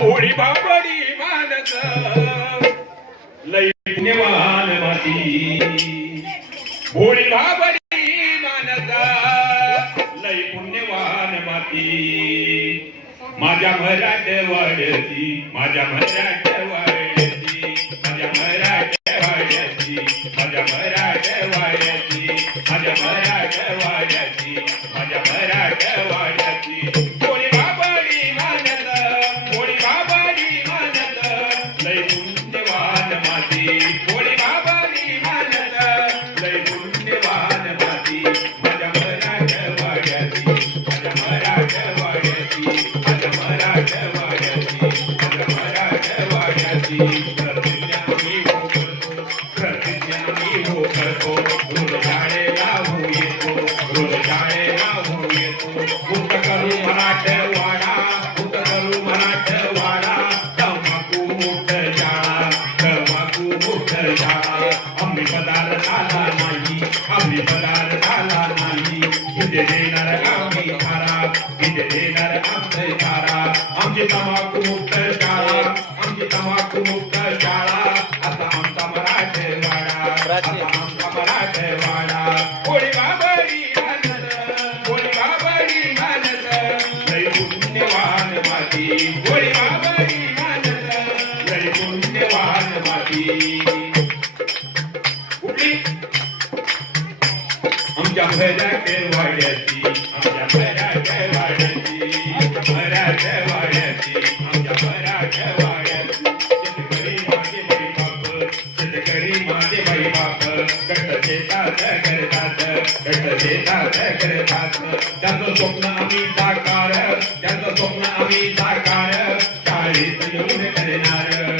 पोळी बाबडी मानस लई पुण्यवान माती भोळी बाबडी मानस लई पुण्यवान माती माझ्या मराठवाड्याची माझ्या मराठवाड्याची माझ्या मराठवाड्याची माझ्या मराठवाड्याची माझ्या मराठवाड्याची माझ्या मराठवाड्याची पोळी बाबडी मानस पोळी बाबडी मानस लई पुण्यवान माती पोळी बाबडी मानस लई पुण्यवान माती माझ्या मराठवाड्याची माझ्या मराठवाड्याची माझ्या मराठवाड्याची माझ्या मराठवाड्याची प्रतिज्ञा मी हो करतो प्रतिज्ञा मी हो करतो रोज शाळेला हो येतो रोज शाळेला हो येतो मुक्त करू मराठवाडा मुक्त करू मराठवाडा तंबाखू मुक्त शाळा तंबाखू मुक्त शाळा आम्ही पदार्थाला नाही आम्ही पदार्थाला नाही इथे देणार आम्ही थारा इथे देणार आमचे थारा आमची तंबाखू मुक्त शाळा आमची तंबाखू मुक्त शाळा आता आमचा मराठवाडा आता आमचा मराठवाडा पोळी बाबडी मानस पोळी बाबडी मानस लई पुण्यवान माती पोळी बाबडी मानस लई पुण्यवान माती कुठली आमच्या मराठवाड्याची आमच्या मराठवाड्याची मराठवाड्याची आमच्या मराठवाड्याची शेतकरी माझे बाई बाप शेतकरी माझे बाई बाप कष्ट शेतात करतात कष्ट शेतात करतात त्याचं स्वप्न आम्ही साकार त्याचं स्वप्न आम्ही साकार शाळेत येऊन करणार